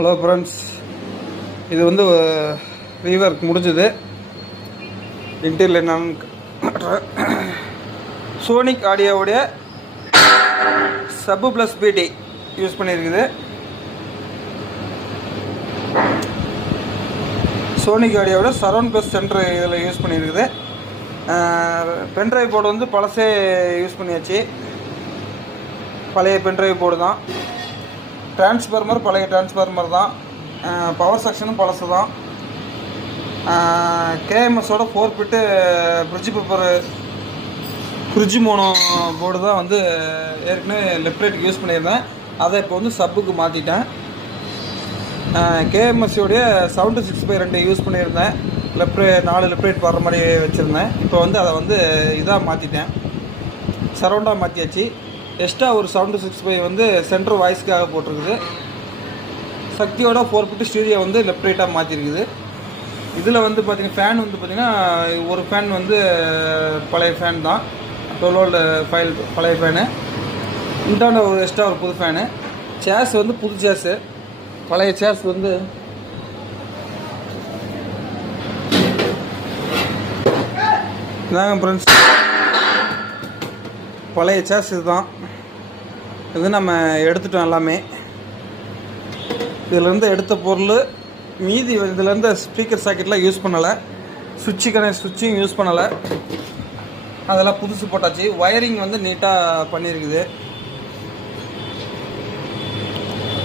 Hello friends, இது வந்து rework முடிஞ்சது. இன்டீரியர் என்னன்னு சோனிக் ஆடியோவுடைய சப்பு ப்ளஸ் பிடி யூஸ் பண்ணியிருக்குது. சோனிக் ஆடியோவோட சரௌண்ட் ப்ளஸ் சென்டர் இதில் யூஸ் பண்ணியிருக்குது. பென்ட்ரைவ் போர்டு வந்து பழசே யூஸ் பண்ணியாச்சு. பழைய பென்ட்ரைவ் போர்டு தான். டிரான்ஸ்ஃபார்மர் பழைய டிரான்ஸ்ஃபார்மர் தான். பவர் செக்ஷனும் பழசு தான். கேஎம்எஸோட 4 பிட்டு ஃப்ரிட்ஜ் மோனோ போர்டு தான் வந்து ஏற்கனவே லெஃப்ட் ரைட்டுக்கு யூஸ் பண்ணியிருந்தேன். அதை இப்போ வந்து சப்புக்கு மாற்றிட்டேன். கேஎம்எஸ்ஸோடைய சவுண்டு 6x2 யூஸ் பண்ணியிருந்தேன். 4 லெஃப்ட் ரைட் வர்ற மாதிரி வச்சுருந்தேன். இப்போ வந்து அதை வந்து இதாக மாற்றிட்டேன், சரௌண்டாக மாற்றியாச்சு. எக்ஸ்ட்ரா ஒரு சவுண்டு 6x வந்து சென்ட்ரு வாய்ஸ்க்காக போட்டிருக்குது. சக்தியோட 4 பிட்டு ஸ்டீரியோ வந்து லெஃப்ட் ரைட்டாக மாற்றிருக்குது. இதில் வந்து பார்த்திங்கன்னா ஃபேன் வந்து பார்த்திங்கன்னா ஒரு ஃபேன் வந்து பழைய ஃபேன் தான், 12 வோல்ட் ஃபைல் பழைய ஃபேனு. இந்தாண்ட ஒரு எக்ஸ்ட்ரா ஒரு புது ஃபேனு. சேர்ஸ் வந்து புது சேர்ஸு. பழைய சேர்ஸ் வந்து இதாங்க ஃப்ரெண்ட்ஸ், பழைய சேர்ஸ் இதுதான். இது நம்ம எடுத்துட்டோம் எல்லாமே. இதிலேருந்து எடுத்த பொருள் மீதி இதிலேருந்து ஸ்பீக்கர் சாக்கெட்லாம் யூஸ் பண்ணலை. சுவிட்சும் யூஸ் பண்ணலை. அதெல்லாம் புதுசு போட்டாச்சு. ஒயரிங் வந்து நீட்டாக பண்ணியிருக்குது.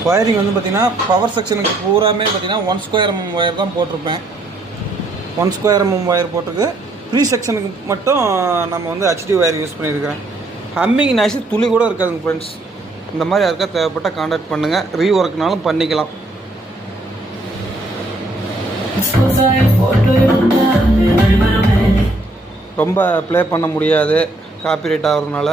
ஒயரிங் வந்து பார்த்திங்கன்னா பவர் செக்ஷனுக்கு பூராமே பார்த்திங்கன்னா 1² mm ஒயர் தான் போட்டிருப்பேன். 1² mm ஒயர் போட்டிருக்கு. ப்ரீ செக்ஷனுக்கு மட்டும் நம்ம வந்து HD ஒயர் யூஸ் பண்ணியிருக்கிறேன். ஹம்மிங் நாய்ஸ் துளி கூட இருக்காதுங்க ஃப்ரெண்ட்ஸ். இந்த மாதிரி யாருக்கா தேவைப்பட்டால் கான்டாக்ட் பண்ணுங்கள். ரீஒர்க்னாலும் பண்ணிக்கலாம். ரொம்ப ப்ளே பண்ண முடியாது, காப்பிரைட் ஆகிறதுனால.